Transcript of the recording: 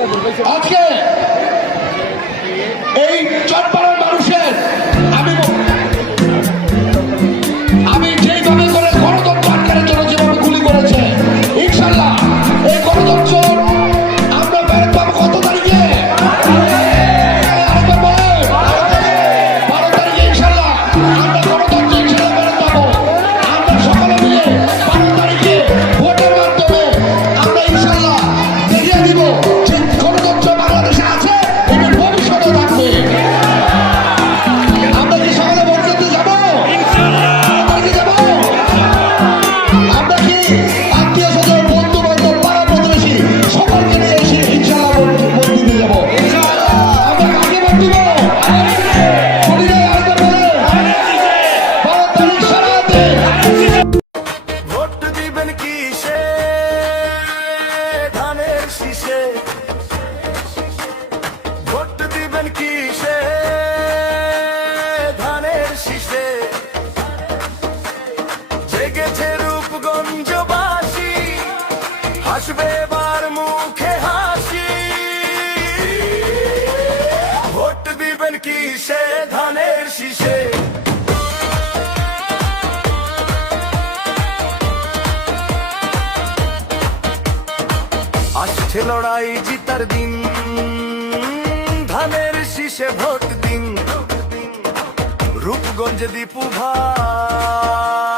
আজকে এই চটপাড়ার মানুষের আমি যেইভাবে করে গণতন্ত্র আটকানোর জন্য যেভাবে গুলি করেছে, ইনশাল্লাহ এই গণতন্ত্র আমরা ফেরত পাবো কত তারিখে? 12 তারিখে ইনশাল্লাহ আমরা গণতন্ত্র ইনশাল্লাহ ফেরত পাবো। আমরা সকলে মিলে 12 তারিখে ভোটের মাধ্যমে আমরা ইনশাল্লাহ দেখিয়ে দিব যে গণতন্ত্র বাংলাদেশে আছে এবং ভবিষ্যতে থাকবে। আমরা কি সকলে ভোট দিতে যাবো? আমরা কি আত্মীয় স্বজন, বন্ধু বান্ধব, পাড়া প্রতিবেশী সকলকে নিয়ে এসে ইনশাল্লাহ ভোট দিতে যাবো। আমরা কাকে ভোট দিব? শরীরে আরেকবার বলে 12 তারিখ সারাতে ভোট দিবেন কিসে? ধানের শীষে। ভোট দিবেন কিসে? ধানের শীষে। জেগেছে রূপগঞ্জবাসী, হাসবে এবার মুখে হাসি। ভোট দিবেন কিসে? ধানের শীষে। আসছে লড়াই জিতার দিন, ধানের শীষে ভোট দিন। রূপগঞ্জ দীপু ভাই